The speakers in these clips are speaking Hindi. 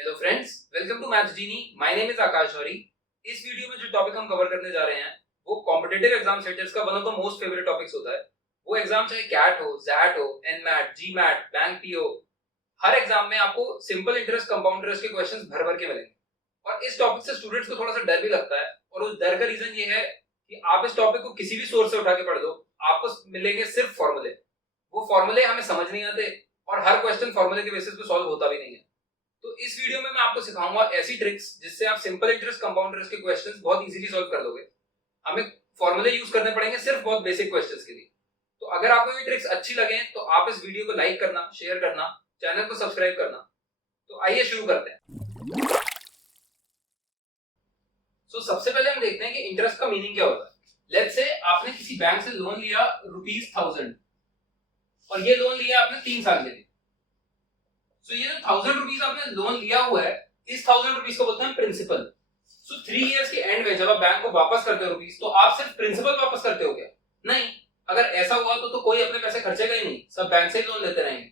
Hello friends, welcome to maths Genie. My name is Aakash Shauri. इस वीडियो में जो टॉपिक हम कवर करने जा रहे हैं वो कॉम्पिटिटिव एग्जाम सेटर्स का one of the most favourite topics होता है। वो एग्जाम चाहे कैट हो, जैट हो, एनमैट, जीमैट, बैंक पीओ, हर एग्जाम में आपको सिंपल इंटरेस्ट, कंपाउंड इंटरेस्ट के क्वेश्चंस भर भर के मिलेंगे। और इस टॉपिक से स्टूडेंट्स को थोड़ा सा डर भी लगता है, और उस डर का रीजन ये है कि आप इस टॉपिक को किसी भी सोर्स से उठा के पढ़ दो, आपको मिलेंगे सिर्फ फॉर्मूले। वो फॉर्मूले हमें समझ नहीं आते और हर क्वेश्चन फॉर्मूले के बेसिस पे सॉल्व होता भी नहीं है। तो इस वीडियो में मैं आपको सिखाऊंगा ऐसी ट्रिक्स जिससे आप सिंपल इंटरेस्ट, कंपाउंड इंटरेस्ट के क्वेश्चंस बहुत इजीली सॉल्व कर दोगे। हमें फॉर्मूले यूज करने पड़ेंगे सिर्फ बहुत बेसिक क्वेश्चंस के लिए। तो अगर आपको ये ट्रिक्स अच्छी लगे तो आप इस वीडियो को लाइक करना, शेयर करना, चैनल को सब्सक्राइब करना। तो आइए शुरू करते हैं। सबसे पहले हम देखते हैं कि इंटरेस्ट का मीनिंग क्या होता है। लेट्स से आपने किसी बैंक से लोन लिया ₹1000 और ये लोन लिया आपने 3 साल के लिए। ये जो ₹1000 आपने लोन लिया हुआ है, इस ₹1000 को बोलते हैं प्रिंसिपल। 3 इयर्स के एंड में जब आप बैंक को वापस करते हो रुपीस, तो आप सिर्फ प्रिंसिपल वापस करते हो क्या? नहीं। अगर ऐसा हुआ तो कोई अपने पैसे खर्चेगा ही नहीं, सब बैंक से ही लोन लेते रहेंगे।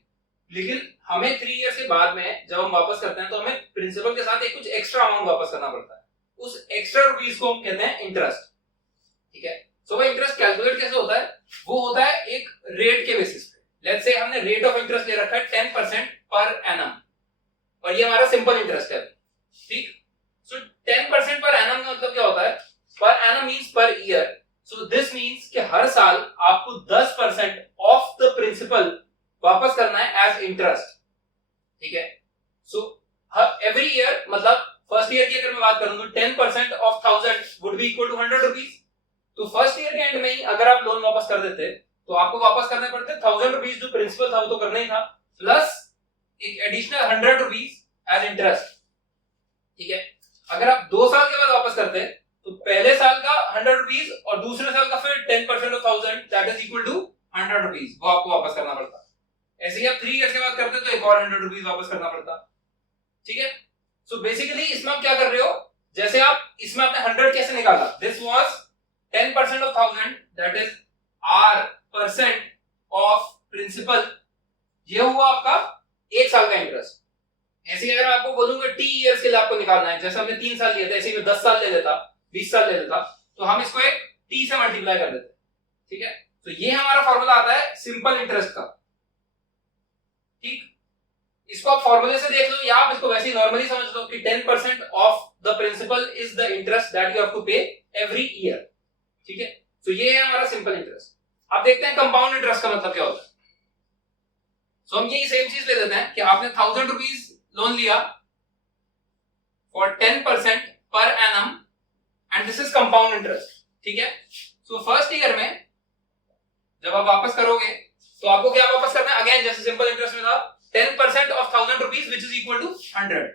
लेकिन हमें 3 इयर्स के बाद में जब हम वापस करते हैं तो हमें प्रिंसिपल के साथ एक कुछ एक्स्ट्रा अमाउंट वापस करना पड़ता है। उस एक्स्ट्रा रुपीस को हम कहते हैं इंटरेस्ट। ठीक है। वो इंटरेस्ट कैलकुलेट कैसे होता है? वो होता है एक रेट के बेसिस पे। लेट्स से हमने रेट ऑफ इंटरेस्ट ले रखा है 10% पर एनम, और ये हमारा सिंपल इंटरेस्ट है। ठीक। 10% पर एनम का मतलब क्या होता है? Per annum means per year. This means कि हर साल आपको 10% ऑफ द प्रिंसिपल वापस करना है एज इंटरेस्ट। ठीक है। एवरी ईयर, मतलब फर्स्ट ईयर की अगर मैं बात करूं तो 10% of 1000 would be equal to ₹100। तो फर्स्ट ईयर के एंड में ही अगर आप लोन वापस कर देते तो आपको वापस करने पड़ते ₹1000। जो प्रिंसिपल था वो तो करना ही था, प्लस एक एडिशनल ₹100 एज इंटरेस्ट। ठीक है। अगर आप 2 साल के बाद वापस करते तो पहले साल का ₹100 और दूसरे साल का फिर 10% of 1000 that is equal to ₹100, वो आपको वापस करना पड़ता। ऐसे ही आप 3 इयर्स के बाद करते तो एक और ₹100 वापस करना पड़ता। ठीक है। बेसिकली इसमें आप क्या कर रहे हो? जैसे आप इसमें आपने 100 कैसे निकाला? This was 10% of 1000 that is R% of principal. ये हुआ आपका 1 साल का इंटरेस्ट। ऐसे अगर आपको बोलूंगा T इयर्स के लिए आपको निकालना है, जैसे हमने 3 साल लिए थे, ऐसे में 10 साल ले लेता, 20 साल ले लेता, तो हम इसको एक T से मल्टीप्लाई कर देते। ठीक है। तो ये हमारा फॉर्मूला आता है सिंपल इंटरेस्ट का। ठीक। इसको आप फॉर्मूले से देख लो या आप इसको वैसे ही नॉर्मली समझ लो कि 10% of the principal is the interest that you have to pay every year. ठीक है। तो ये है हमारा सिंपल इंटरेस्ट। अब देखते हैं कंपाउंड इंटरेस्ट का मतलब क्या होता है। हम यही सेम चीज ले लेते हैं कि आपने ₹1000 लोन लिया for 10% per annum and this is compound interest. ठीक है। फर्स्ट ईयर में जब आप वापस करोगे तो आपको क्या वापस करना है? अगेन जैसे सिंपल इंटरेस्ट में था 10% of ₹1000 which is equal to 100।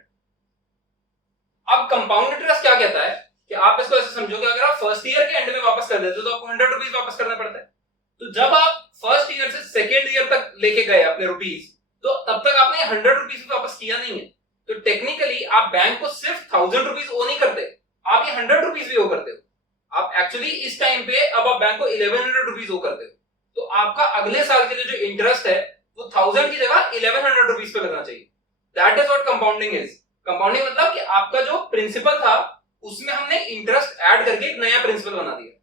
अब कंपाउंड इंटरेस्ट क्या कहता है कि आप इसको ऐसे समझोगे, अगर आप फर्स्ट ईयर के एंड में वापस कर देते हो तो आपको ₹100 वापस करना पड़ता है। तो जब आप फर्स्ट ईयर से सेकेंड ईयर तक लेके गए अपने रुपीस, तो तब तक आपने ₹100 वापस किया नहीं है। तो टेक्निकली आप बैंक को सिर्फ ₹1000 ओ नहीं करते, आप ये ₹100 भी ओ करते हो। आप एक्चुअली इस टाइम पे अब आप बैंक को ₹1100 ओ करते हो। तो आपका अगले साल के लिए जो इंटरेस्ट है वो 1000 की जगह ₹1100 पे लगना चाहिए। That is what compounding is. Compounding मतलब कि आपका जो प्रिंसिपल था उसमें हमने इंटरेस्ट ऐड करके एक नया प्रिंसिपल बना दिया।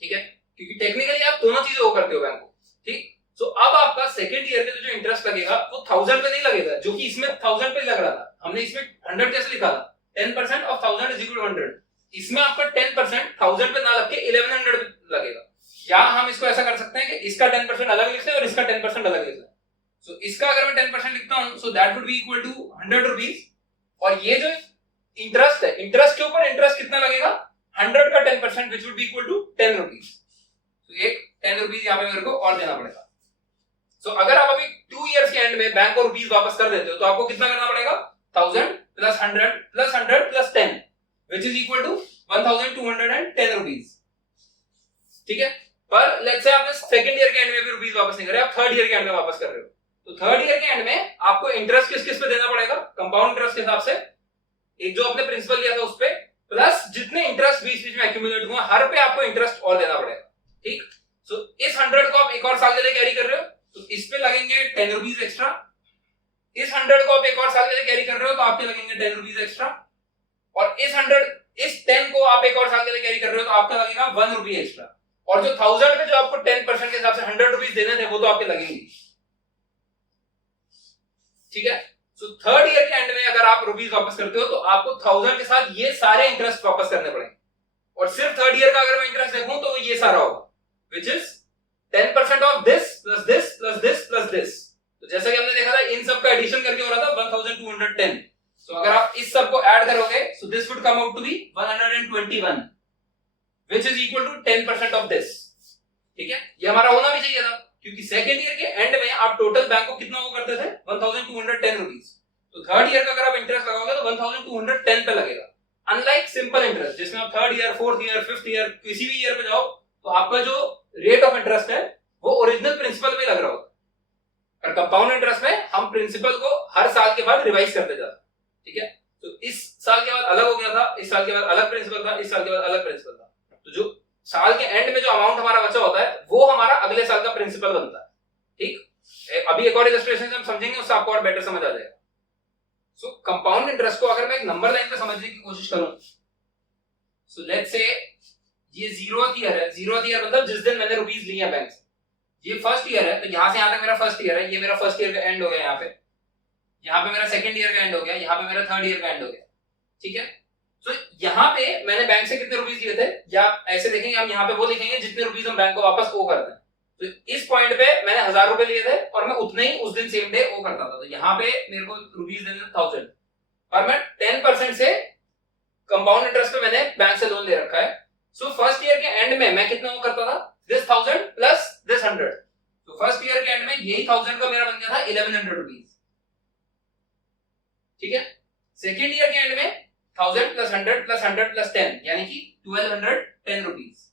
ठीक है। क्योंकि टेक्निकली आप दोनों चीजें वो करते हो बैंक को। ठीक। अब आपका सेकंड ईयर के जो इंटरेस्ट लगेगा वो 1000 पे नहीं लगेगा, जो कि इसमें 1000 पे लग रहा था। हमने इसमें 100 कैसे लिखा था? 10% ऑफ 1000 इज इक्वल टू 100। इसमें आपका 10% 1000 पे ना लग के 1100 पे लगेगा। या हम इसको ऐसा कर सकते हैं कि इसका 10% अलग लिख लें और इसका 10% अलग लिख लें। इसका अगर मैं 10% लिखता हूं so that would be equal to ₹100। और ये जो इंटरेस्ट है, इंटरेस्ट के ऊपर इंटरेस्ट कितना लगेगा? 100 का 10% which would be equal to ₹10। एक ₹10 यहाँ पे मेरे को और देना पड़ेगा। अगर आप अभी 2 इयर्स के एंड में बैंक को रुपीस वापस कर देते हो तो आपको कितना करना पड़ेगा? 1000 plus 100 plus 100 plus 10 which is equal to ₹1210। ठीक है। पर लेट्स से आपने सेकंड ईयर के एंड में भी रुपीस वापस नहीं करे, आप थर्ड ईयर के एंड में वापस कर रहे हो, तो थर्ड ईयर के एंड में आपको इंटरेस्ट किस किस पे देना पड़ेगा? कंपाउंड इंटरेस्ट के हिसाब से, एक जो आपने प्रिंसिपल लिया था उस पे, प्लस जितने इंटरेस्ट बीच बीच में एक्यूमुलेट हुआ हर पे आपको इंटरेस्ट और देना पड़ेगा। ठीक। इस 100 को आप एक और साल के लिए कैरी कर रहे हो तो इस पे लगेंगे ₹10 एक्स्ट्रा, इस 100 को आप एक और साल के लिए कैरी कर रहे हो तो आपके लगेंगे 10 रुपीज एक्स्ट्रा, और इस 10 को आप एक और साल के लिए कैरी कर रहे हो तो आपका लगेगा 1 रुपी एक्स्ट्रा, और जो 1000 में जो आपको 10% के हिसाब से 100 रुपीज देने थे वो तो आपके लगेंगे। ठीक है, सो थर्ड ईयर के एंड में अगर आप रुपीज वापस करते हो तो आपको 1000 के साथ ये सारे इंटरेस्ट वापस करने पड़ेंगे, और सिर्फ थर्ड ईयर का अगर मैं इंटरेस्ट देखूं तो ये सारा होगा, which is 10% of this plus this plus this plus this. तो जैसा कि हमने देखा था इन सब का एडिशन करके हो रहा था 1210। तो अगर आप इस सब को ऐड करोगे so this would come out to be 121 which is equal to 10% of this. ठीक है, ये हमारा होना भी चाहिए था क्योंकि सेकंड ईयर के एंड में आप टोटल बैंक को कितना वो करते थे 1210 रुपीस, तो थर्ड ईयर का अगर आप इंटरेस्ट लगाओगे तो 1210 पे लगेगा। अनलाइक सिंपल इंटरेस्ट जिसमें आप third year, fourth year, fifth year किसी भी ईयर पे जाओ तो आपका जो रेट ऑफ इंटरेस्ट है वो ओरिजिनल प्रिंसिपल पे लग रहा होगा, और कंपाउंड इंटरेस्ट में हम प्रिंसिपल को हर साल के बाद रिवाइज करते जाते। ठीक है, तो इस साल के बाद अलग हो गया था, इस साल के बाद अलग प्रिंसिपल था, इस साल के बाद अलग प्रिंसिपल था, तो जो साल के एंड में जो अमाउंट हमारा बचा होता है वो हमारा अगले साल का प्रिंसिपल बनता है। ठीक, अभी एक और इलस्ट्रेशन से हम समझेंगे उससे आपको और बेटर समझ आ जाएगा। सो कंपाउंड इंटरेस्ट को अगर मैं एक नंबर लाइन पे समझने की कोशिश करूं, सो लेट्स से ये 0th ईयर है, 0th ईयर मतलब जिस दिन मैंने रुपीस लिए बैंक से, ये फर्स्ट ईयर है, तो यहां से यहां तक मेरा फर्स्ट ईयर है, ये मेरा फर्स्ट ईयर का एंड हो गया, यहाँ पे मेरा सेकंड ईयर का एंड हो गया, यहाँ पे मेरा थर्ड ईयर का एंड हो गया। ठीक है, तो यहाँ पे मैंने बैंक से कितने रुपीस लिए थे, या ऐसे देखेंगे हम यहाँ पे वो लिखेंगे जितने रुपीस हम बैंक को वापस ओ करते हैं। तो इस पॉइंट पे मैंने 1000 रुपए लिए थे और मैं उतने ही उस दिन सेम डे ओ करता था, तो यहाँ पे मेरे को रुपीस देने 1000, और मैं 10% से कंपाउंड इंटरेस्ट पे मैंने बैंक से लोन ले रखा है। सो फर्स्ट ईयर के एंड में मैं कितना वो करता था, दिस 1000 प्लस दिस 100, तो फर्स्ट ईयर के एंड में यही 1000 का मेरा बन गया था 1100 रुपीस। ठीक है, सेकेंड ईयर के एंड में 1000 प्लस 100 प्लस 100 प्लस 10 यानी कि 1210 रुपीस।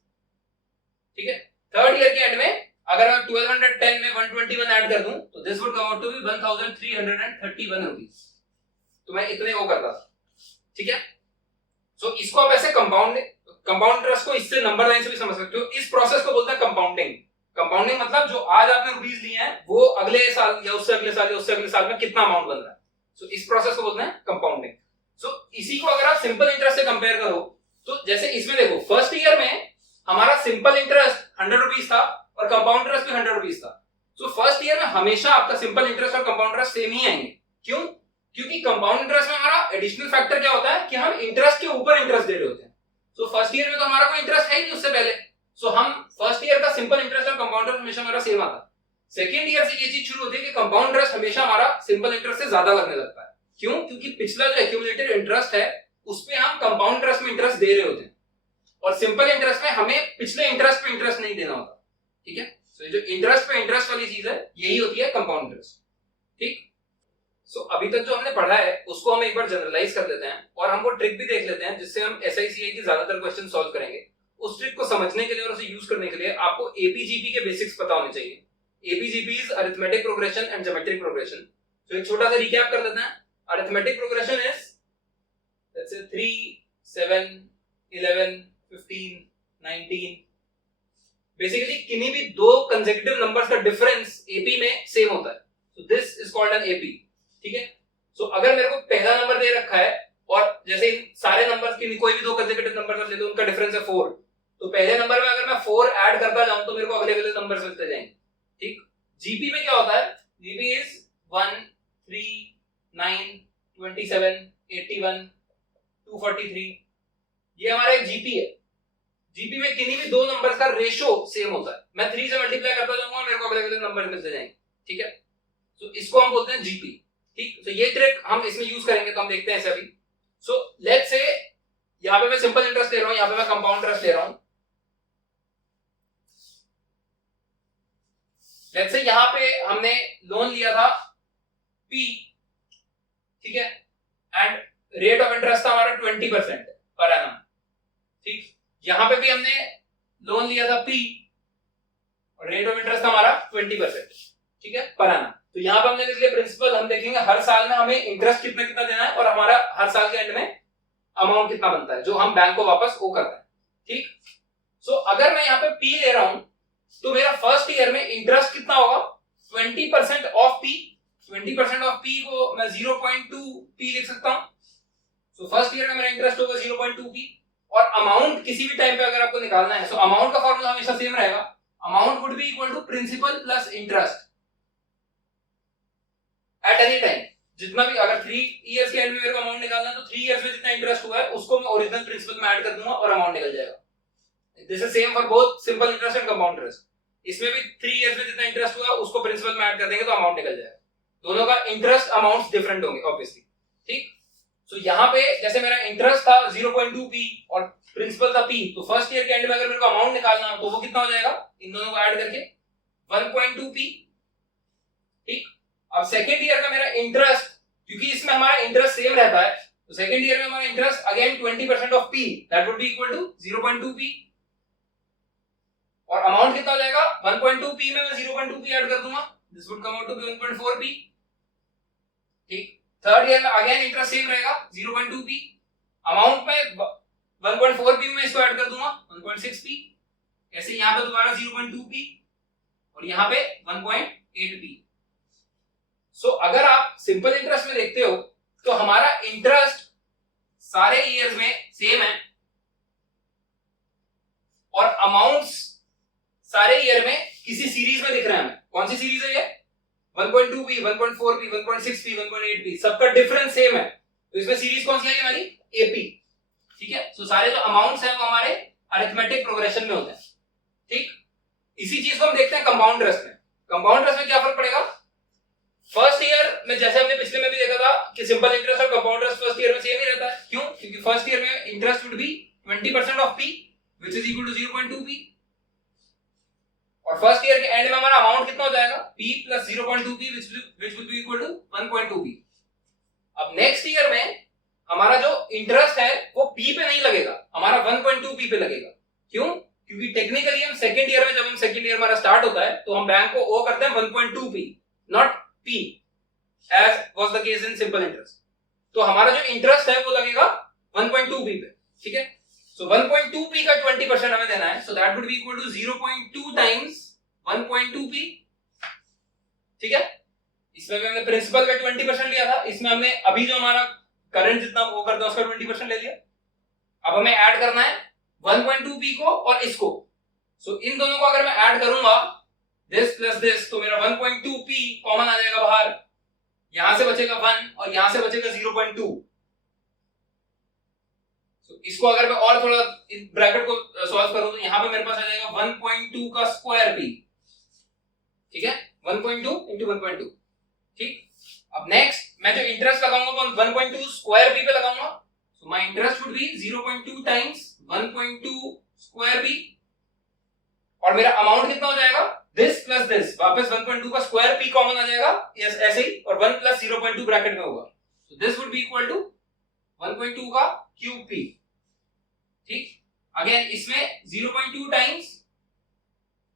ठीक है, थर्ड ईयर के एंड में अगर मैं 1210 में 121 ऐड कर दूं तो this would come out to be 1331 rupees, तो मैं इतने वो करता था। ठीक है, सो इसको आप ऐसे कंपाउंड इंटरेस्ट को इससे नंबर लाइन से भी समझ सकते हो। इस प्रोसेस को बोलते हैं कंपाउंडिंग। कंपाउंडिंग मतलब जो आज आपने रुपीस लिए हैं वो अगले साल या उससे अगले साल या उससे अगले साल में कितना अमाउंट बन रहा है, सो इस प्रोसेस को बोलते हैं कंपाउंडिंग। सो इसी को अगर आप सिंपल इंटरेस्ट से कंपेयर करो तो जैसे इसमें देखो फर्स्ट ईयर में हमारा सिंपल इंटरेस्ट 100 रुपीस था और कंपाउंड इंटरेस्ट भी 100 रुपीस था। सो फर्स्ट ईयर में हमेशा आपका सिंपल इंटरेस्ट और कंपाउंड इंटरेस्ट सेम ही आएंगे। क्यों? क्योंकि कंपाउंड इंटरेस्ट में हमारा एडिशनल फैक्टर क्या होता है कि हम इंटरेस्ट के ऊपर इंटरेस्ट दे रहे होते हैं। सो फर्स्ट ईयर में तो हमारा कोई इंटरेस्ट है ही नहीं उससे पहले, सो हम फर्स्ट ईयर का सिंपल इंटरेस्ट और कंपाउंड इंटरेस्ट हमेशा हमारा सेम आता है। सेकेंड ईयर से ये चीज शुरू होती है कि कंपाउंड इंटरेस्ट हमेशा हमारा सिंपल इंटरेस्ट से ज्यादा लगने लगता है। क्यों? क्योंकि पिछला जो एक्यूमुलेटेड इंटरेस्ट है उस पे हम कंपाउंड इंटरेस्ट में इंटरेस्ट दे रहे होते हैं, और सिंपल इंटरेस्ट में हमें पिछले इंटरेस्ट पे इंटरेस्ट नहीं देना होता। ठीक है, सो जो इंटरेस्ट पे इंटरेस्ट वाली चीज है यही होती है कंपाउंड इंटरेस्ट। ठीक, सो अभी तक जो हमने पढ़ा है उसको हम एक बार जनरलाइज कर लेते हैं और हम वो ट्रिक भी देख लेते हैं जिससे हम एसआईसीआई के ज्यादातर क्वेश्चन सॉल्व करेंगे। उस ट्रिक को समझने के लिए और उसे यूज करने के लिए आपको एपीजीपी के बेसिक्स पता होने चाहिए। AP GP is arithmetic progression and geometric progression. तो एक छोटा सा रिकैप कर लेते हैं। Arithmetic progression is let's say 3, 7, 11, 15, 19, basically किन्हीं भी दो कंसेक्यूटिव नंबर्स का डिफरेंस एपी में सेम होता है, सो this is called an AP. ठीक है, सो अगर मेरे को पहला नंबर दे रखा है और जैसे इन सारे नंबर्स की कोई भी दो कंसेक्यूटिव नंबर ले लो उनका डिफरेंस है 4, तो पहले नंबर में अगर मैं 4 ऐड करता जाऊं तो मेरे को अगले अगले नंबर्स मिलते जाएंगे। ठीक, जीपी में क्या होता है, जीपी इज 1, 3, 9, 27, 81, 243, ये हमारा एक जीपी है। जीपी में किन्हीं भी दो नंबर्स का रेशियो सेम होता है, मैं 3 से मल्टीप्लाई करता जाऊंगा मेरे को अगले अगले नंबर मिलते जाएंगे। ठीक है, तो इसको हम बोलते हैं जीपी। ठीक, तो ये ट्रिक हम इसमें यूज करेंगे, तो हम देखते हैं ऐसे अभी। सो लेट्स से यहां पे मैं सिंपल इंटरेस्ट ले रहा हूं, यहां पे मैं कंपाउंड इंटरेस्ट ले रहा हूं। लेट्स से यहां पे हमने लोन लिया था P, ठीक है, एंड रेट ऑफ इंटरेस्ट था हमारा 20% पर एनम। ठीक, यहां पे भी हमने लोन लिया था P और रेट ऑफ इंटरेस्ट था हमारा 20%, ठीक है, पर एनम। तो यहां पे हमने लिख लिया प्रिंसिपल। हम देखेंगे हर साल में हमें इंटरेस्ट कितना कितना देना है और हमारा हर साल के एंड में अमाउंट कितना बनता है जो हम बैंक को वापस ओ करते हैं। ठीक, सो अगर मैं यहाँ पे P ले रहा हूं तो मेरा फर्स्ट ईयर में इंटरेस्ट कितना होगा, 20% ऑफ P, 20% ऑफ पी को मैं 0.2 पी लिख सकता हूं। सो फर्स्ट ईयर का मेरा इंटरेस्ट होगा 0.2 पी, और अमाउंट किसी भी टाइम पे अगर आपको निकालना है, सो अमाउंट का फॉर्मूला हमेशा सेम रहेगा, amount would be equal to principal plus interest at any time. जितना भी, अगर 3 इयर्स के एंड में मेरे को अमाउंट निकालना है तो 3 इयर्स में जितना इंटरेस्ट हुआ है उसको मैं ओरिजिनल प्रिंसिपल में ऐड कर दूंगा और अमाउंट निकल जाएगा। This is same for both simple interest and compound interest. इसमें भी 3 इयर्स में जितना इंटरेस्ट हुआ है उसको प्रिंसिपल में ऐड कर देंगे तो अमाउंट निकल जाएगा। दोनों का इंटरेस्ट अमाउंट्स डिफरेंट होंगे ऑब्वियसली, ठीक। सो यहाँ पे जैसे मेरा इंटरेस्ट था 0.2 पी और प्रिंसिपल था पी, तो फर्स्ट ईयर के एंड में अगर मेरे को अमाउंट निकालना हो तो वो कितना हो जाएगा इन दोनों को ऐड करके 1.2 पी, ठीक। अब सेकेंड ईयर का मेरा इंटरेस्ट, क्योंकि इसमें हमारा इंटरेस्ट सेम रहता है, तो सेकेंड ईयर में हमारा interest again 20% of P, that would be equal to 0.2 P, और अमाउंट कितना हो जाएगा 1.2 पी में मैं 0.2 पी ऐड कर दूंगा, this would come out to be 1.4 P, ठीक। थर्ड ईयर में अगेन इंटरेस्ट सेम रहेगा 0.2 पी, अमाउंट में 1.4 पी में इसको ऐड कर दूंगा 1.6 पी, ऐसे यहां पे दोबारा 0.2 पी और यहां पे 1.8 पी। सो अगर आप सिंपल इंटरेस्ट में देखते हो तो हमारा इंटरेस्ट सारे ईयर्स में सेम है और अमाउंट्स सारे ईयर में किसी सीरीज में दिख रहे हैं हमें। कौन सी सीरीज है ये? 1.2 पी, 1.4 पी, 1.6 पी, 1.8 पी, सबका डिफरेंस सेम है, तो इसमें सीरीज कौन सी है हमारी? एपी, ठीक है। सो सारे जो अमाउंट्स हैं वो हमारे अरिथमेटिक प्रोग्रेशन में होते हैं, ठीक। इसी चीज को हम देखते हैं कंपाउंड इंटरेस्ट में। कंपाउंड इंटरेस्ट में क्या फर्क पड़ेगा? फर्स्ट ईयर में जैसे हमने पिछले में भी देखा था कि सिंपल इंटरेस्ट और कंपाउंड इंटरेस्ट फर्स्ट ईयर में सेम ही रहता है। क्यों? क्योंकि फर्स्ट ईयर में interest would be 20% of P which is equal to 0.2 P, और फर्स्ट ईयर के एंड में हमारा अमाउंट कितना हो जाएगा? p plus 0.2 p which will be equal to 1.2 p। अब नेक्स्ट ईयर में हमारा जो इंटरेस्ट है वो p पे नहीं लगेगा, हमारा 1.2 p पे लगेगा। क्यों? क्योंकि टेक्निकली हम सेकंड ईयर में, जब हम सेकंड ईयर हमारा स्टार्ट होता है तो हम बैंक को ओ करते हैं 1.2 p, not p as was the case in simple interest। तो हमारा जो इंटरेस्ट है वो लगेगा 1.2 p पे, ठीक है। So 1.2 p का 20% हमें देना है, so that would be equal to 0.2 times 1.2 p, ठीक है। इसमें भी हमने प्रिंसिपल का 20% लिया था, इसमें हमने अभी जो हमारा करंट जितना वो करता है उसका 20% ले लिया। अब हमें ऐड करना है 1.2 p को और इसको, so इन दोनों को अगर मैं ऐड करूंगा this प्लस दिस, तो मेरा 1.2 p कॉमन आ जाएगा बाहर, यहां से बचेगा 1 और यहां से बचेगा 0.2। इसको अगर मैं और थोड़ा ब्रैकेट को सॉल्व करूं तो यहां पे मेरे पास आ जाएगा 1.2 का स्क्वायर p, ठीक है, 1.2 into 1.2, ठीक। अब नेक्स्ट मैं जो इंटरेस्ट लगाऊंगा वो 1.2 स्क्वायर p पे लगाऊंगा, so my interest would B 0.2 times 1.2 square p, और मेरा अमाउंट कितना हो जाएगा? दिस प्लस दिस, वापस 1.2 का स्क्वायर p कॉमन आ जाएगा, यस ऐसे ही, और 1 प्लस 0.2 ब्रैकेट में होगा, so this would be equal to 1.2 का क्यूब p, ठीक। अगेन इसमें 0.2 टाइम्स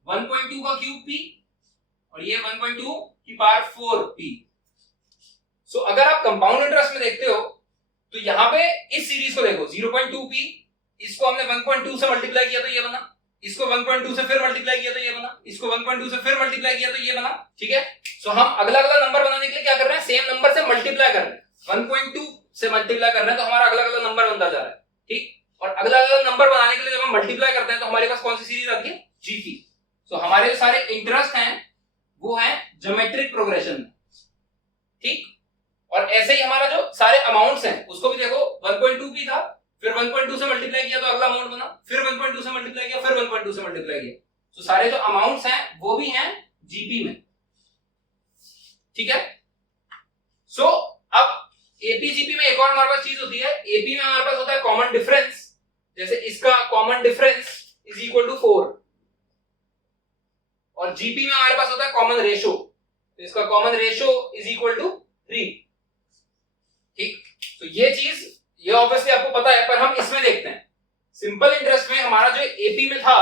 1.2 का क्यूब p और ये 1.2 की पावर 4 p। सो अगर आप कंपाउंड इंटरेस्ट में देखते हो तो यहां पे इस सीरीज को देखो, 0.2 p, इसको हमने 1.2 से मल्टीप्लाई किया तो ये बना, इसको 1.2 से फिर मल्टीप्लाई किया तो ये बना, इसको 1.2 से फिर मल्टीप्लाई किया तो ये बना, ठीक है। सो हम अगला अगला नंबर बनाने के लिए क्या कर रहे हैं? सेम नंबर से मल्टीप्लाई कर रहे हैं, 1.2 से मल्टीप्लाई कर रहे हैं तो हमारा अगला अगला नंबर बनता जा रहा है, ठीक। और अगला अगला नंबर बनाने के लिए जब हम मल्टीप्लाई करते हैं तो हमारे पास कौन सी सीरीज आती है? जीपी। सो हमारे जो सारे इंटरेस्ट हैं वो हैं ज्योमेट्रिक प्रोग्रेशन में, ठीक। और ऐसे ही हमारा जो सारे अमाउंट्स हैं उसको भी देखो, 1.2 p था, फिर 1.2 से मल्टीप्लाई किया तो अगला अमाउंट बना, फिर 1.2 से मल्टीप्लाई किया, फिर 1.2 से मल्टीप्लाई किया, तो सारे जो अमाउंट्स हैं वो भी हैं जीपी में, ठीक है। सो अब एपीजीपी में एक और हमारे पास चीज होती है, एपी में हमारे पास होता है कॉमन डिफरेंस, जैसे इसका common difference is equal to 4, और जीपी में हमारे पास होता है कॉमन रेशो, तो इसका common ratio is equal to 3, ठीक। तो ये चीज, ये ऑब्वियसली आपको पता है, पर हम इसमें देखते हैं। सिंपल इंटरेस्ट में हमारा जो एपी में था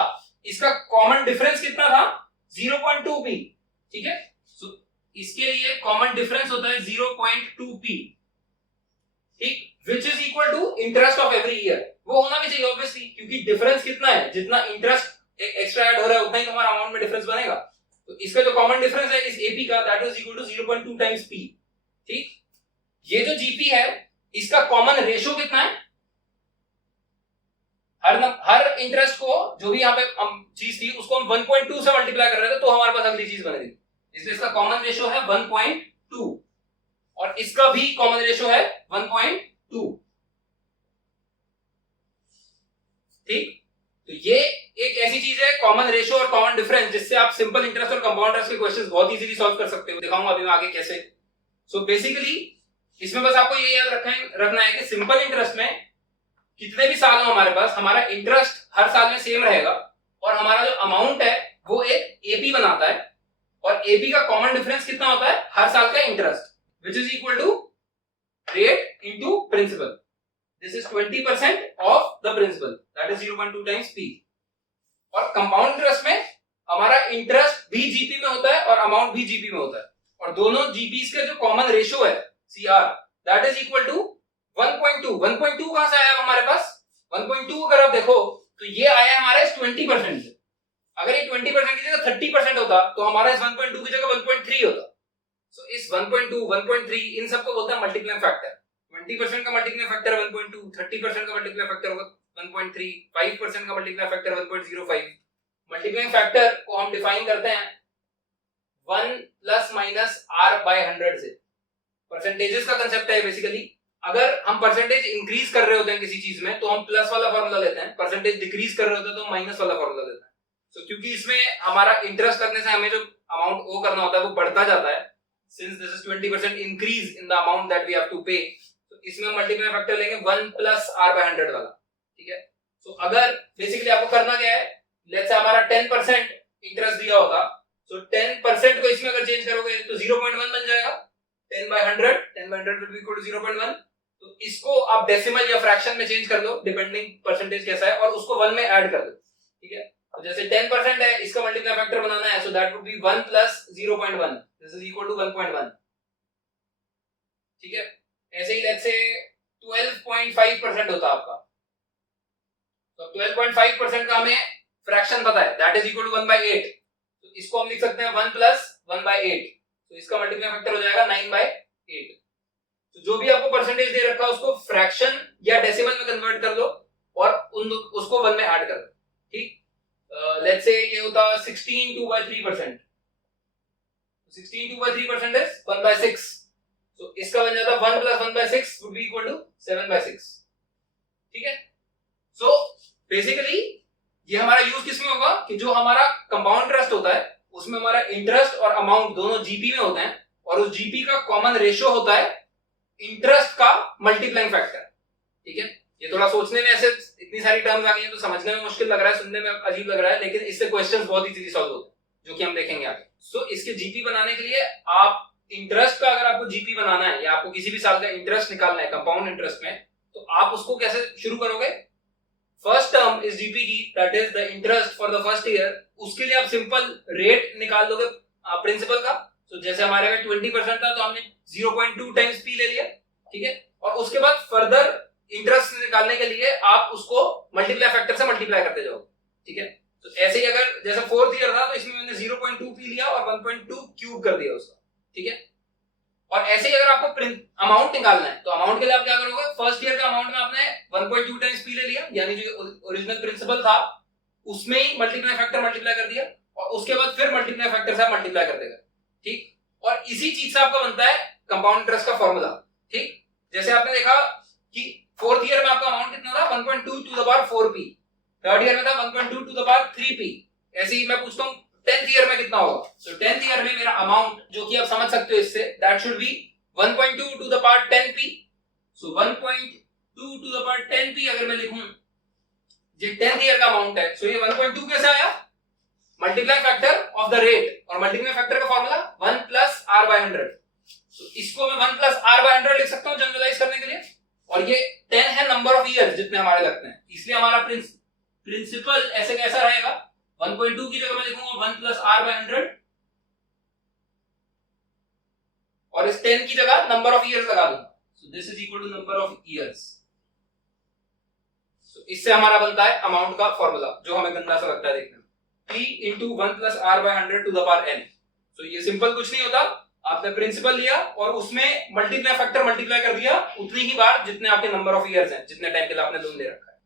इसका कॉमन डिफरेंस कितना था? 0.2 p, ठीक है। सो इसके लिए कॉमन डिफरेंस होता है 0.2 p, ठीक, which is equal to interest of every year। वो होना भी चाहिए ऑब्वियसली, क्योंकि डिफरेंस कितना है, जितना इंटरेस्ट एक्स्ट्रा ऐड हो रहा है उतना ही हमारा अमाउंट में डिफरेंस बनेगा। तो इसका जो कॉमन डिफरेंस है इस एपी का, that is equal to 0.2 times P. ठीक, ये जो जीपी है इसका कॉमन रेशियो कितना है? हर इंटरेस्ट को जो भी यहाँ पे चीज थी उसको हम 1.2 से मल्टीप्लाई कर रहे थे, तो हमारे पास अगली चीज बनेगी। इसलिए इसका कॉमन रेशियो है 1.2 और इसका भी कॉमन रेशियो है 1.2। ठीक, तो ये एक ऐसी चीज है कॉमन रेशियो और कॉमन डिफरेंस, जिससे आप सिंपल इंटरेस्ट और कंपाउंड इंटरेस्ट के क्वेश्चंस बहुत इजीली सॉल्व कर सकते हो। दिखाऊंगा अभी मैं आगे कैसे। सो बेसिकली इसमें बस आपको ये याद रखना है कि सिंपल इंटरेस्ट में कितने भी साल हो हमारे पास, हमारा इंटरेस्ट हर साल में सेम रहेगा और हमारा जो अमाउंट है वो एक एपी बनाता है और एपी का कॉमन डिफरेंस कितना होता है? हर साल का interest, which is equal to rate into principal. This is 20% of the principal, that is 0.2 times P। और कंपाउंड इंटरेस्ट में हमारा इंटरेस्ट भी जीपी में होता है और अमाउंट भी जीपी में होता है, और दोनों जीपीस का जो कॉमन रेशियो है CR, that is equal to 1.2। 1.2 कहां से आया हमारे पास? 1.2 अगर आप देखो तो ये आया हमारा इस 20% से। अगर ये 20% की जगह 30% होता तो हमारा इस 1.2 की जगह 1.3 होता। सो इस 1.2, 1.3 इन सबको बोलते हैं मल्टीप्लाइंग फैक्टर। 20% का मल्टीप्लाइंग फैक्टर 1.2, 30% का मल्टीप्लाइंग फैक्टर होगा 1.3, 5% का मल्टीप्लाइंग फैक्टर 1.05। मल्टीप्लाइंग फैक्टर को हम डिफाइन करते हैं 1 प्लस माइनस r बाय 100 से। परसेंटेजेस का कांसेप्ट है बेसिकली। अगर हम परसेंटेज इंक्रीज कर रहे होते हैं किसी चीज में तो हम प्लस वाला फॉर्मूला लेते हैं, परसेंटेज डिक्रीज कर रहे होते हैं तो हम माइनस वाला फॉर्मूला लेते हैं। तो क्योंकि इसमें हमारा इंटरेस्ट लगने से हमें जो अमाउंट ओ करना होता है वो बढ़ता जाता है, since this is 20% increase in the amount that we have to pay, इसमें मल्टीप्लाई फैक्टर लेंगे 1 प्लस r बाय 100 वाला। ठीक है, सो अगर बेसिकली आपको करना क्या है, लेट्स से हमारा 10% इंटरेस्ट दिया होगा, सो 10% को इसमें अगर चेंज करोगे तो 0.1 बन जाएगा। 10 by 100 will be equal to 0.1। तो इसको आप डेसिमल या फ्रैक्शन में चेंज कर दो डिपेंडिंग परसेंटेज कैसा है, और उसको 1 में ऐड कर दो। ठीक है, तो जैसे 10% है, इसका मल्टीप्लाई फैक्टर बनाना है, so that would be 1 plus 0.1, this is equal to 1.1। ठीक है, ऐसे ही लेट्स से 12.5% होता आपका, तो 12.5% का हमें फ्रैक्शन पता है, दैट इज इक्वल टू 1/8। तो इसको हम लिख सकते हैं 1 प्लस 1/8, तो इसका मल्टीप्लाई फैक्टर हो जाएगा 9/8। तो जो भी आपको परसेंटेज दे रखा है उसको फ्रैक्शन या डेसिमल में कन्वर्ट कर लो और उसको 1 में ऐड कर दो। ठीक, लेट्स से ये होता 16/3%। 16/3% इज 1/6, तो इसका बन जाता 1 plus 1/6 would be equal to 7/6। ठीक है, सो बेसिकली ये हमारा यूज किसमें होगा कि जो हमारा कंपाउंड इंटरेस्ट होता है उसमें हमारा इंटरेस्ट और अमाउंट दोनों जीपी में होते हैं, और उस जीपी का कॉमन रेशियो होता है इंटरेस्ट का मल्टीप्लाइंग फैक्टर। ठीक है, ये थोड़ा सोचने में ऐसे इतनी सारी टर्म्स आ गई हैं तो समझने में मुश्किल लग रहा है, सुनने में अजीब लग रहा है, लेकिन इससे क्वेश्चंस बहुत इजीली सॉल्व होते हैं जो कि हम देखेंगे आगे। सो इसके जीपी बनाने के लिए आप इंटरेस्ट का, अगर आपको जीपी बनाना है या आपको किसी भी साल का इंटरेस्ट निकालना है कंपाउंड इंटरेस्ट में, तो आप उसको कैसे शुरू करोगे? फर्स्ट टर्म इस जीपी की, that is the interest for the first year, उसके लिए आप सिंपल रेट निकाल दोगे प्रिंसिपल का। तो जैसे हमारे में 20% था तो हमने 0.2 टाइम्स पी ले लिया। ठीक है, और उसके बाद फर्दर इंटरेस्ट निकालने के लिए आप उसको मल्टीप्लाई फैक्टर से मल्टीप्लाई करते जाओ। ठीक है, तो ऐसे ही अगर जैसे 4th ईयर था तो इसमें मैंने 0.2 पी लिया और 1.2 क्यूब कर दिया उसका। ठीक है, और ऐसे ही अगर आपको अमाउंट निकालना है तो अमाउंट के लिए आप क्या करोगे? फर्स्ट ईयर का अमाउंट में आपने 1.2 टाइम्स पी ले लिया, यानी जो ओरिजिनल प्रिंसिपल था उसमें ही मल्टीप्लाई फैक्टर मल्टीप्लाई कर दिया, और उसके बाद फिर मल्टीप्लाई फैक्टर से मल्टीप्लाई कर देगा। ठीक, और इसी चीज से आपका बनता है कंपाउंड इंटरेस्ट का फॉर्मूला। ठीक, जैसे आपने देखा कि 4th ईयर में आपका अमाउंट कितना था? 1.2 to the power 4p। 3rd year में था 1.2 टू द पावर 3p। ऐसे ही मैं पूछता हूं 10th ईयर में कितना होगा? तो 10th ईयर में मेरा अमाउंट, जो कि आप समझ सकते हो इससे, that should be 1.2 to the power 10p। So 1.2 to the power 10p अगर मैं लिखूं, ये 10th ईयर का अमाउंट है, सो ये 1.2 कैसे आया? Multiply factor of the rate, और मल्टीप्लाई फैक्टर का फॉर्मूला 1 प्लस r बाय 100। तो इसको मैं 1 प्लस r बाय 100 लिख सकता हूं जनरलाइज करने के लिए, और ये 10 है नंबर ऑफ ईयर्स जितने हमारे लगते हैं, इसलिए हमारा प्रिंसिपल ऐसे कैसा रहेगा? 1.2 की जगह मैं लिखूंगा 1 प्लस r बाय 100, और इस 10 की जगह नंबर ऑफ ईयर्स लगा दूंगा, so this is equal to number of years. इससे हमारा बनता है अमाउंट का फॉर्मूला, जो हमें गंदा सा लगता है देखने में। p into 1 plus r by 100 to the power n। so ये सिंपल कुछ नहीं होता, आपने प्रिंसिपल लिया और उसमें मल्टीप्लाई फैक्टर मल्टीप्लाई कर दिया उतनी ही बार जितने आपके नंबर ऑफ इयर्स हैं, जितने टाइम के लिए आपने लोन ले रखा है।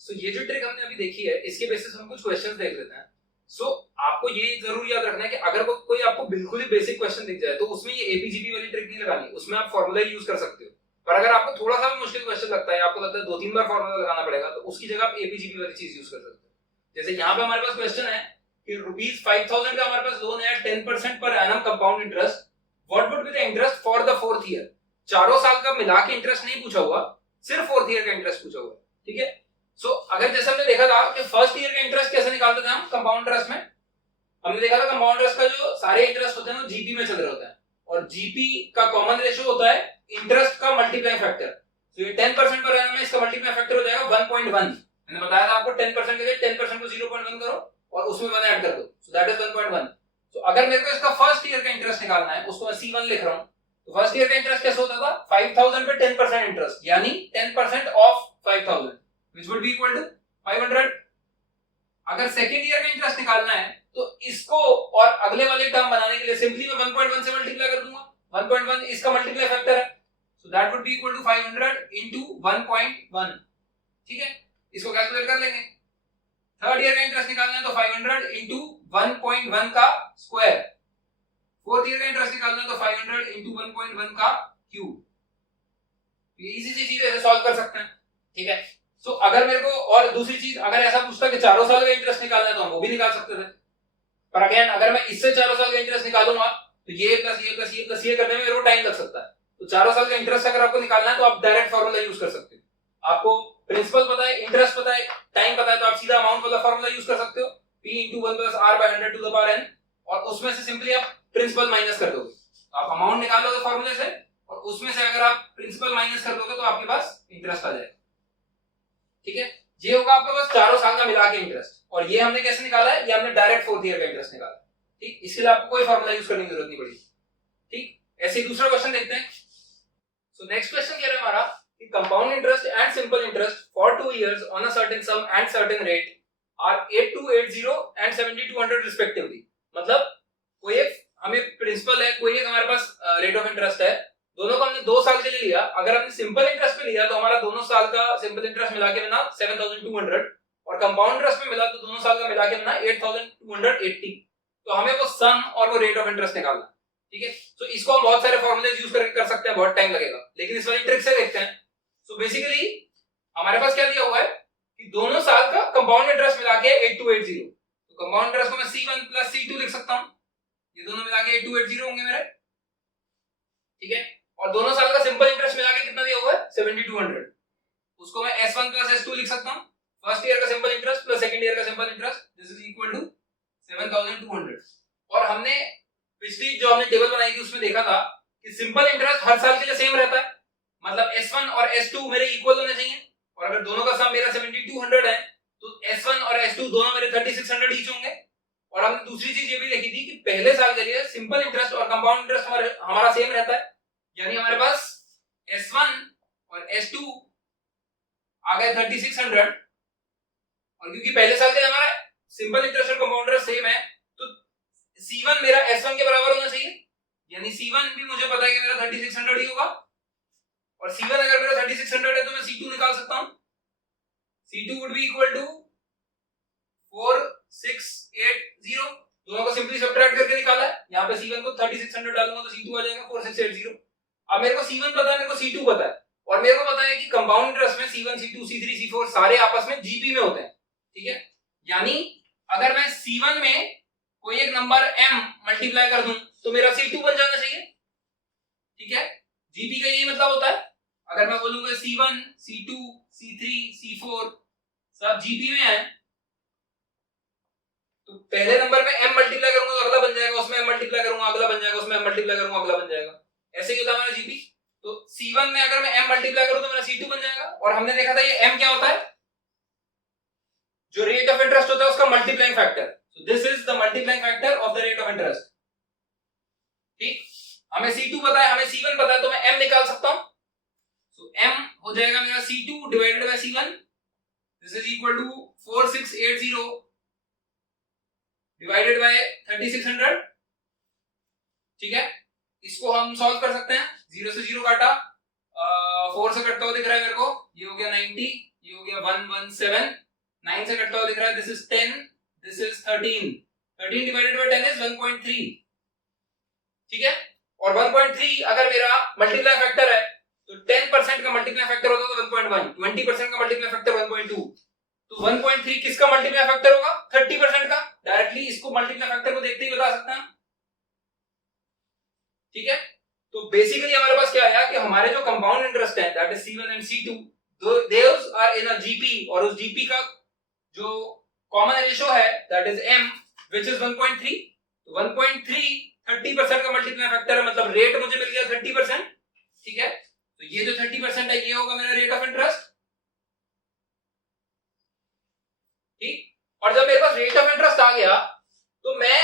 सो ये जो ट्रिक हमने अभी देखी है इसके बेसिस हम कुछ क्वेश्चंस देख लेते हैं। सो आपको ये जरूर याद रखना है कि अगर कोई आपको बिल्कुल ही बेसिक क्वेश्चन दिख जाए तो उसमें ये एपीजीपी वाली ट्रिक नहीं लगानी, उसमें आप फॉर्मूला यूज कर सकते हो। पर अगर आपको थोड़ा सा भी मुश्किल क्वेश्चन लगता है, आपको लगता है 2-3 बार फॉर्मूला लगाना पड़ेगा, तो उसकी जगह आप एपीजीपी वाली चीज यूज कर सकते हो। जैसे यहाँ पे हमारे पास क्वेश्चन है कि ₹5,000 का हमारे पास लोन है 10% per annum compound interest, what would be the interest for the 4th year. चारों साल का मिला के इंटरेस्ट नहीं पूछा हुआ, सिर्फ 4th ईयर का इंटरेस्ट पूछा हुआ है, ठीक है। सो अगर जैसे हमने देखा था कि फर्स्ट ईयर का इंटरेस्ट कैसे निकालते थे हम कंपाउंड इंटरेस्ट में, हमने देखा था कंपाउंड इंटरेस्ट का जो सारे इंटरेस्ट होते हैं वो जीपी में चल रहे होते हैं और जीपी का कॉमन रेशियो होता है इंटरेस्ट का मल्टीप्लाइंग फैक्टर। तो ये 10% पर एनम में इसका मल्टीप्लाइंग फैक्टर हो जाएगा 1.1। मैंने बताया था आपको 10% के लिए 10% को 0.1 करो और उसमें 1 ऐड कर दो, सो दैट इज 1.1। तो अगर मेरे को इसका फर्स्ट ईयर का इंटरेस्ट निकालना है, उसको मैं C1 लिख रहा हूं, तो फर्स्ट ईयर का इंटरेस्ट कैसे होता था 5,000 पे 10% इंटरेस्ट, यानी 10% of 5,000 which would be equal to 500। अगर सेकंड ईयर का इंटरेस्ट निकालना है तो इसको और अगले वाले टर्म बनाने के लिए सिंपली मैं 1.1 से मल्टीप्लाई कर दूंगा, 1.1 इसका मल्टीप्लाई फैक्टर है, so that would be equal to 500 into 1.1, ठीक है। इसको कैलकुलेट कर लेंगे। थर्ड ईयर का इंटरेस्ट निकालना है तो 500 into 1.1 का स्क्वायर, फोर्थ ईयर का इंटरेस्ट निकालना है तो 500 into 1.1 का क्यूब। ये इजी सी चीज ऐसे सॉल्व कर सकते हैं, ठीक है। सो अगर मेरे को और दूसरी चीज अगर ऐसा पूछता कि चारों साल का इंटरेस्ट निकालना है तो हम वो भी निकाल सकते थे, पर अगेन अगर मैं इससे चारों साल का इंटरेस्ट निकालूंगा तो ये प्लस ये प्लस ये प्लस ये करने में मेरे को टाइम लग सकता है। तो चारों साल का इंटरेस्ट अगर आपको निकालना है तो आप डायरेक्ट फॉर्मूला यूज कर सकते हो। आपको प्रिंसिपल पता है, इंटरेस्ट पता है, टाइम पता है, तो आप सीधा अमाउंट वाला फॉर्मूला यूज कर सकते हो, p into 1 plus r by 100 to the power n, और उसमें से सिंपली आप प्रिंसिपल माइनस कर दोगे, आप अमाउंट निकाल लोगे फॉर्मूले से और उसमें से अगर आप प्रिंसिपल माइनस कर दोगे तो आपके पास इंटरेस्ट आ जाएगा, ठीक है। ये होगा आपके पास चारों साल का मिला के इंटरेस्ट, और ये हमने कैसे निकाला है, ये हमने डायरेक्ट 4th ईयर का इंटरेस्ट निकाला, ठीक। इसके लिए आपको कोई फॉर्मूला यूज करने की जरूरत नहीं पड़ी, ठीक। ऐसे ही दूसरा क्वेश्चन देखते हैं। सो नेक्स्ट क्वेश्चन कह रहा है हमारा कि compound interest and simple interest for 2 years on a certain sum and certain rate are 8280 and 7200 respectively. मतलब कोई एक हमें प्रिंसिपल है, कोई एक हमारे पास रेट ऑफ इंटरेस्ट है, दोनों को हमने 2 साल के लिए लिया। अगर हमने सिंपल इंटरेस्ट पे लिया तो हमारा दोनों साल का सिंपल इंटरेस्ट मिला के बना 7200 और कंपाउंड इंटरेस्ट पे मिला तो दोनों साल का मिला के बना 8280। तो हमें वो सम और वो रेट ऑफ इंटरेस्ट निकालना, ठीक है। तो इसको हम बहुत सारे फॉर्मूलेज यूज करके कर सकते हैं, बहुत टाइम लगेगा, लेकिन इस वाली ट्रिक से देखते हैं। सो बेसिकली हमारे पास क्या दिया हुआ है कि दोनों साल का कंपाउंड इंटरेस्ट मिला के 8280, तो कंपाउंड इंटरेस्ट को मैं C1 प्लस C2 लिख सकता हूं, ये दोनों मिला के 8280 होंगे मेरे, ठीक है। और दोनों साल का सिंपल इंटरेस्ट मिला के कितना दिया हुआ है 7200, उसको मैं S1 प्लस S2 लिख सकता हूं, फर्स्ट ईयर का simple interest plus second year का simple interest, this is equal to 7200। और हमने पिछली जो हमने टेबल बनाई थी उसमें देखा था कि सिंपल इंटरेस्ट हर साल के लिए सेम रहता है, मतलब S1 और S2 मेरे इक्वल होने चाहिए, और अगर दोनों का सम मेरा 7200 है तो S1 और S2 दोनों मेरे 3600 ईच होंगे। और हमने दूसरी चीज ये भी देखी थी कि पहले साल के लिए सिंपल इंटरेस्ट और कंपाउंड इंटरेस्ट हमारा सेम रहता है, यानी हमारे पास S1 और S2 आ गए 3600, और क्योंकि पहले साल के लिए हमारा सिंपल इंटरेस्ट और कंपाउंड इंटरेस्ट सेम है तो C1 मेरा S1 के बराबर होना चाहिए, यानी C1 भी मुझे पता है कि मेरा 3600 ही होगा, और C1 अगर मेरा 3600 है तो मैं C2 निकाल सकता हूं, C2 would be equal to 4680, दोनों को सिंपली सब्ट्रैक्ट करके निकाला है, यहां पे C1 को 3600 डालूंगा तो C2 आ जाएगा 4680। अब मेरे को C1 पता है, मेरे को C2 पता है, और मेरे को पता है कि कंपाउंड इंटरेस्ट में C1 C2 C3 C4 सारे आपस में GP में होते हैं, ठीक है। यानी अगर मैं C1 में कोई एक नंबर M मल्टीप्लाई कर दूं तो मेरा C2 बन जाना चाहिए, ठीक है। GP का यही मतलब होता है, अगर मैं बोलूंगा C1 C2 C3 C4 सब GP में है तो पहले नंबर में M मल्टीप्लाई करूंगा तो अगला बन जाएगा, उसमें M मल्टीप्लाई करूंगा अगला बन जाएगा, उसमें M मल्टीप्लाई करूंगा अगला बन जाएगा, ऐसे ही होता है हमारा GP। तो C1 में अगर मैं M मल्टीप्लाई करूं तो मेरा C2 बन जाएगा, और हमने देखा था ये M क्या होता है, जो रेट ऑफ इंटरेस्ट होता है उसका multiplying factor, so this is the multiplying factor of the rate of interest, ठीक। हमें C2 पता है, हमें C1 पता है, तो मैं M निकाल सकता हूं, सो M हो जाएगा मेरा C2 divided by C1, this is equal to 4680 divided by 3600, ठीक है। इसको हम सॉल्व कर सकते हैं। 0 से 0 काटा, 4 से कटता हुआ दिख रहा है मेरे को, ये हो गया 90, ये हो गया 117, 9 से कटता हुआ दिख रहा है, this is 10, this is 13, 13 divided by 10 is 1.3, ठीक है। और 1.3 अगर मेरा मल्टीप्लाई फैक्टर है तो 10% का मल्टीप्लाई फैक्टर होता है तो 1.1, 20% का मल्टीप्लाई फैक्टर 1.2, तो 1.3 किसका मल्टीप्लाई फैक्टर होगा? 30% का। डायरेक्टली इसको मल्टीप्लाई फैक्टर को देखते ही बता सकते हैं, ठीक है। तो बेसिकली हमारे पास क्या आया कि हमारे जो कंपाउंड इंटरेस्ट है that is C1 and C2, those are in a GP, और उस जीपी का जो कॉमन रेशियो है that is m which is 1.3, तो 1.3 30% का मल्टीप्लाई फैक्टर है, मतलब रेट मुझे मिल गया 30%, ठीक है। तो ये जो 30% है ये होगा मेरा रेट ऑफ इंटरेस्ट, ठीक। और जब मेरे पास रेट ऑफ इंटरेस्ट आ गया तो मैं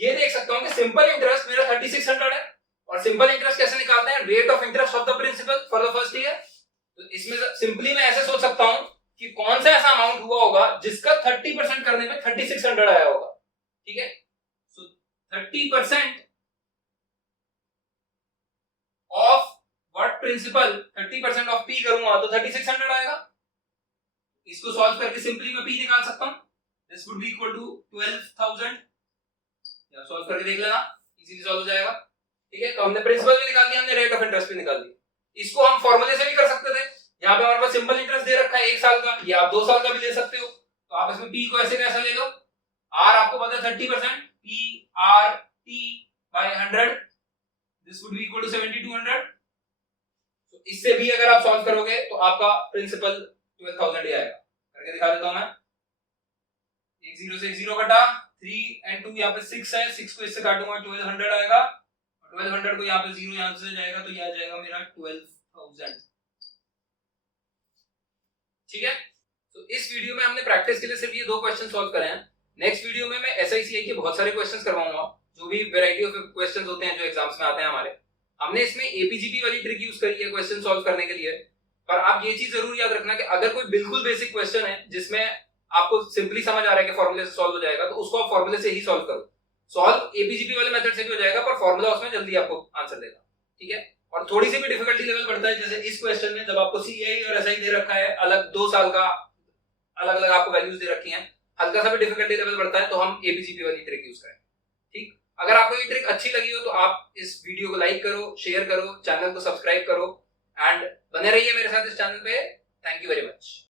ये देख सकता हूं कि सिंपल इंटरेस्ट मेरा 3600 है, और सिंपल इंटरेस्ट कैसे निकालते हैं? Rate of interest of the principal for the first year. तो इसमें सिंपली मैं ऐसे सोच सकता हूं कि कौन सा ऐसा अमाउंट हुआ होगा जिसका 30% करने में 3600 आया होगा, ठीक है। So 30% of what principal, 30% of P करूंगा तो 3600 आएगा। इसको सॉल्व करके सिंपली मैं P निकाल सकता हूं, this would be equal to 12000, या सॉल्व करके देख लेना, इजीली सॉल्व हो जाएगा, ठीक है। तो हमने प्रिंसिपल भी निकाल दिया, हमने रेट ऑफ इंटरेस्ट भी निकाल दिया। इसको हम फॉर्मूले से भी कर सकते थे, यहाँ पे हमारे पास सिंपल इंटरेस्ट दे रखा है 1 साल का, या आप 2 साल का भी ले सकते हो। तो आप इसमें P को ऐसे कैसे ले लो, R आपको पता है 30%, P R T by 100, this would be equal to 7200। तो इससे भी अगर आप सॉल्व करोगे तो आपका प्रिंसिपल 12000 ही आएगा। करके दिखा देता हूं मैं, 1 0 से 1 0 कटा, 3 and 2 यहाँ पे 6 है, 6 को इससे काटूंगा 1200 आएगा, और 1200 को यहाँ पे 0 यहाँ से जाएगा तो ये आ जाएगा मेरा 12000, ठीक है। तो इस वीडियो में हमने प्रैक्टिस के लिए सिर्फ ये 2 क्वेश्चन सॉल्व करे हैं। नेक्स्ट वीडियो में मैं SICI के बहुत सारे क्वेश्चंस करवाऊंगा, जो भी वैरायटी ऑफ क्वेश्चंस होते हैं जो एग्जाम्स में आते हैं हमारे। हमने इसमें APGP वाली ट्रिक यूज करी है क्वेश्चन सॉल्व करने के लिए, पर आप ये चीज जरूर याद रखना कि अगर कोई बिल्कुल बेसिक क्वेश्चन है जिसमें आपको सिंपली समझ आ रहा है कि फॉर्मूले से सॉल्व हो जाएगा, तो उसको आप फॉर्मूले से ही सॉल्व करो। सॉल्व APGP वाले मेथड से भी हो जाएगा, पर फॉर्मूला उसमें जल्दी आपको आंसर देगा, ठीक है। और थोड़ी सी भी डिफिकल्टी लेवल बढ़ता है, जैसे इस क्वेश्चन में जब आपको CI और SI दे रखा है, अलग 2 साल का अलग अलग आपको वैल्यूज दे रखी हैं, हल्का सा भी डिफिकल्टी लेवल बढ़ता है तो हम APGP वाली ट्रिक यूज करें, ठीक। अगर आपको ये ट्रिक अच्छी लगी हो तो आप इस वीडियो को लाइक करो, शेयर करो, चैनल को सब्सक्राइब करो, एंड बने रहिए मेरे साथ इस चैनल पे। Thank you very much.